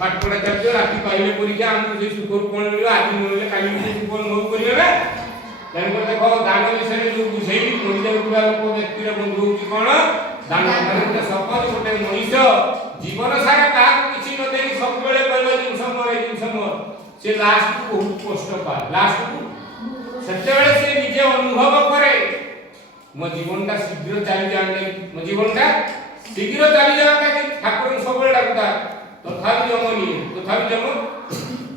पाठ पढ़ा चलते राति पाइले परीक्षा हम से सुपर कोण मिलो आज मिले काली से सुपर नो करियो ना तेन को देखो दान विषय जो बुझेई मनिजा गुडा लोक व्यक्ति रे बंधु की कोन दान करते सपज गोटे मनीष जीवन सारा का किछि न देई सब बेले कहलो जिंस मोर से लास्ट को बहुत कष्ट पाए लास्ट को सत्य बेले से निजे अनुभव करे मो जीवनटा शीघ्र चली जाने मो जीवनटा शीघ्र चली जाता कि ठाकुर सब बेले डाकता तथापि जमनी तथापि जम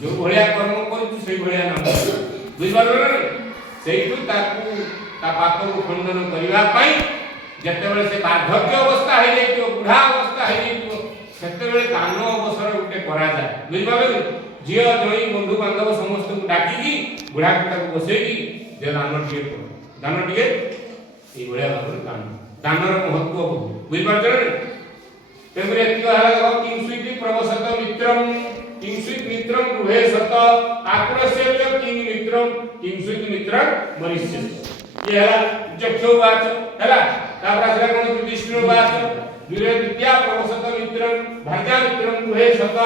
जो भलिया कर्म करू से भलिया नाम बुझबारो रे सेइतु ताकू ता पाप को खंडन करिवा पई जते बेले से बार्धक्य अवस्था हे जाइतो बुढ़ा अवस्था हे जाइतो सेते बेले दान अवसर उठे करा जाय बुझबारो जियो जई बंधु बांधव समस्त को डाकी की बुढ़ा कटा को बसेगी जे दान टिके ए भलिया भाबर दानर महत्व बुझबारो रे तेमरे कियो हला किंसुति प्रवसत मित्रम किंसुति मित्रम गृहे सत आक्रस्य किंग मित्रम किंसुति मित्रम मनुष्य ये हला चक्षु वाच हला तापर असला कोन युधिष्ठिर वाच दुरे विद्या प्रवसत मित्रम भार्या मित्रम गृहे सत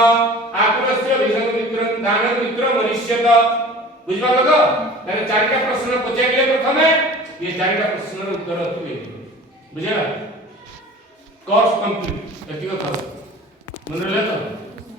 आक्रस्य विषम मित्रम दान मित्र मनुष्यत बुझबा लग तारे चारटा प्रश्न पचाइले प्रथमे ये चारटा प्रश्नर उत्तर तुले बुझला कोर्स कंप्लीट एतिको था मन रहला तो